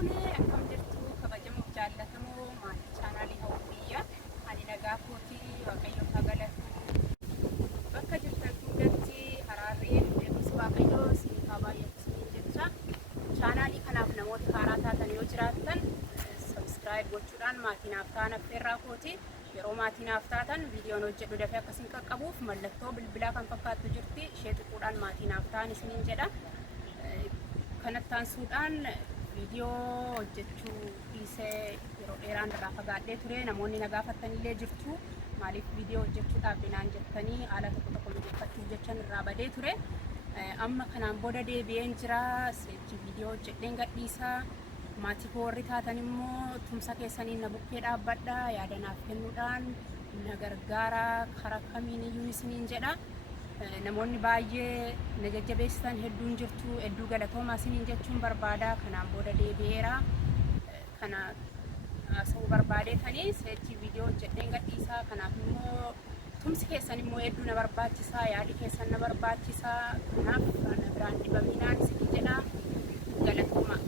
fuune akkam jirtu kabajamoo jaallatamoo maatii chaanaalii Hawwiyyaa ani nagaa kootii waaqayyo galatu bakka jirtan hundatti haraaree deebisuu waaqayyo siifaa baay'atu jecha chaanaalii kanaaf namoota haaraa taatan yoo jiraattan subscribe gochuudhaan maatii naaf ta'an affeerraa kootii yeroo maatii naaf taatan viidiyoon hojjedhu dafee akkasiin qaqqabuuf mallattoo bilbilaa kan fakkaattu jirti ishee tuquudhaan maatii naaf ta'an isiniin jedha. Kanattaan suudhaan viidiyoo hojjechuu dhiisee yeroo dheeraan irraa fagaadhee ture namoonni na gaafattanillee jirtu maaliif viidiyoo hojjechuudhaaf binaan jettanii haala tokko mijeeffachuuf jechan irraa badee ture amma kanaan booda deebi'een jira seechi viidiyoo hojjedheen gadhiisaa maatii koo warri taatan immoo tumsa keessaniin na bukkee dhaabbadha yaadanaaf kennuudhaan na gargaara karaa kamiin iyyuu isiniin jedha. Namoonni baay'ee na jajjabeessitan hedduun jirtu hedduu galatoomaa isiniin jechuun barbaada kanaan booda deebi'eera kana haasa'uu barbaadeetanii seechi viidiyoo hojjedheen gadhiisaa kanaaf immoo tumsi keessan immoo hedduu na barbaachisaa yaadi keessan na barbaachisaa kanaaf na biraan dhibaminaan isiniin jedha galatoomaa.